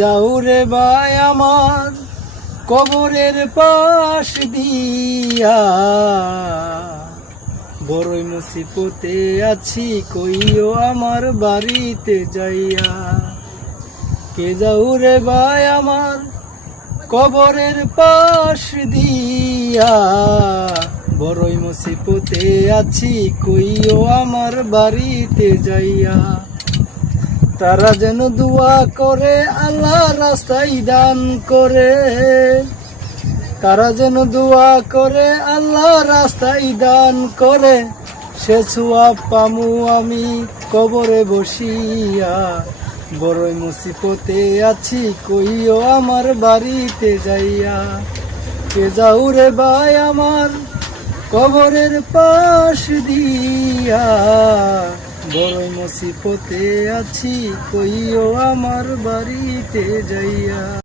যাও রে ভাই আমার কবরের পাশ দিয়া, বড়ই মুসিবতে আছি কইও আমার বাড়িতে যাইয়া। কে যাও রে ভাই আমার কবরের পাশ দিয়া, বড়ই মুসিবতে আছি কইও আমার বাড়িতে যাইয়া। তারা যেন দোয়া করে আল্লাহ রাস্তায় দান করে, তারা যেন দোয়া করে আল্লাহ রাস্তায় দান করে, সে ছোঁয়া পামু আমি কবরে বসিয়া। বড়ই মুসিবতে আছি কইও আমার বাড়িতে যাইয়া। কে যাও রে ভাই আমার কবরের পাশ দিয়া, বড়ই মুসিবতে আছি কইও আমার বাড়িতে যাইয়া।